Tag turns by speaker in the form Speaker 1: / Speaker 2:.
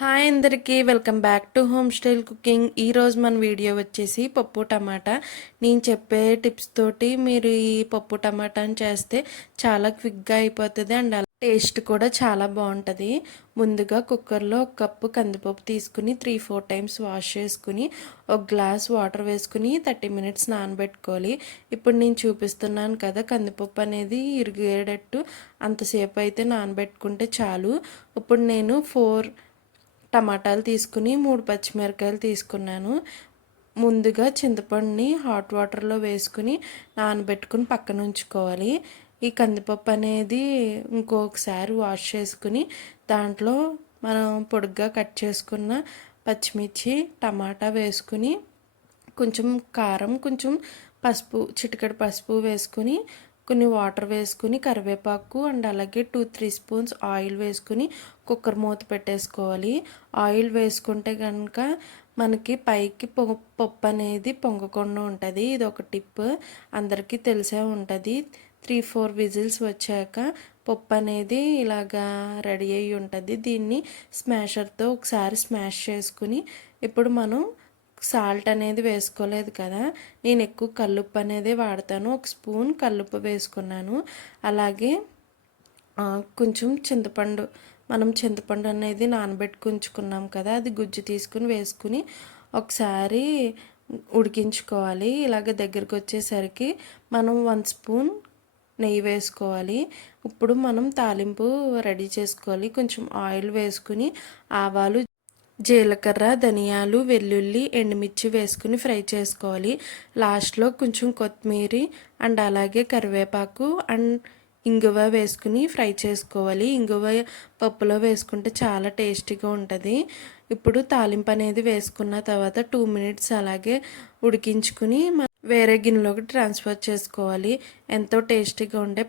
Speaker 1: Hi అందరికీ welcome back to home style cooking. ఈరోజు మన వీడియో వచ్చేసి పప్పు టమాటా. నేను చెప్పే టిప్స్ తోటి మీరు ఈ పప్పు టమాటాని చేస్తే చాలా క్విక్గా అయిపోతుంది అండ్ అలా టేస్ట్ కూడా చాలా బాగుంటుంది. ముందుగా కుక్కర్లో ఒక కప్పు కందిపప్పు తీసుకుని త్రీ ఫోర్ టైమ్స్ వాష్ చేసుకుని ఒక గ్లాస్ వాటర్ వేసుకుని థర్టీ మినిట్స్ నానబెట్టుకోవాలి. ఇప్పుడు నేను చూపిస్తున్నాను కదా కందిపప్పు అనేది ఇరిగేటట్టు అంతసేపు అయితే నానబెట్టుకుంటే చాలు. ఇప్పుడు నేను ఫోర్ టమాటాలు తీసుకుని మూడు పచ్చిమిరకాయలు తీసుకున్నాను. ముందుగా చింతపండుని హాట్ వాటర్లో వేసుకుని నానబెట్టుకుని పక్కన ఉంచుకోవాలి. ఈ కందిపప్పు అనేది ఇంకొకసారి వాష్ చేసుకుని దాంట్లో మనం పొడుగ్గా కట్ చేసుకున్న పచ్చిమిర్చి టమాటా వేసుకుని కొంచెం కారం కొంచెం పసుపు చిటికెడు పసుపు వేసుకుని కొన్ని వాటర్ వేసుకుని కరివేపాకు అండ్ అలాగే టూ త్రీ స్పూన్స్ ఆయిల్ వేసుకుని కుక్కర్ మూత పెట్టేసుకోవాలి. ఆయిల్ వేసుకుంటే కనుక మనకి పైకి పప్పు అనేది పొంగకుండా ఉంటుంది. ఇది ఒక టిప్. అందరికీ తెలిసే ఉంటుంది. త్రీ ఫోర్ విజిల్స్ వచ్చాక పప్పు అనేది ఇలాగా రెడీ అయ్యి ఉంటుంది. దీన్ని స్మాషర్తో ఒకసారి స్మాష్ చేసుకుని ఇప్పుడు మనం సాల్ట్ అనేది వేసుకోలేదు కదా. నేను ఎక్కువ కల్లుప్పు అనేది వాడతాను. ఒక స్పూన్ కల్లుప్పు వేసుకున్నాను. అలాగే కొంచెం చింతపండు. మనం చింతపండు అనేది నానబెట్టుకుంచుకున్నాం కదా. అది గుజ్జు తీసుకుని వేసుకుని ఒకసారి ఉడికించుకోవాలి. ఇలాగ దగ్గరికి వచ్చేసరికి మనం వన్ స్పూన్ నెయ్యి వేసుకోవాలి. ఇప్పుడు మనం తాలింపు రెడీ చేసుకోవాలి. కొంచెం ఆయిల్ వేసుకుని ఆవాలు జీలకర్ర ధనియాలు వెల్లుల్లి ఎండుమిర్చి వేసుకుని ఫ్రై చేసుకోవాలి. లాస్ట్లో కొంచెం కొత్తిమీర అండ్ అలాగే కరివేపాకు అండ్ ఇంగువ వేసుకుని ఫ్రై చేసుకోవాలి. ఇంగువ పప్పులో వేసుకుంటే చాలా టేస్టీగా ఉంటుంది. ఇప్పుడు తాలింపు అనేది వేసుకున్న తర్వాత టూ మినిట్స్ అలాగే ఉడికించుకుని వేరే గిన్నెలోకి ట్రాన్స్ఫర్ చేసుకోవాలి. ఎంతో టేస్టీగా ఉండే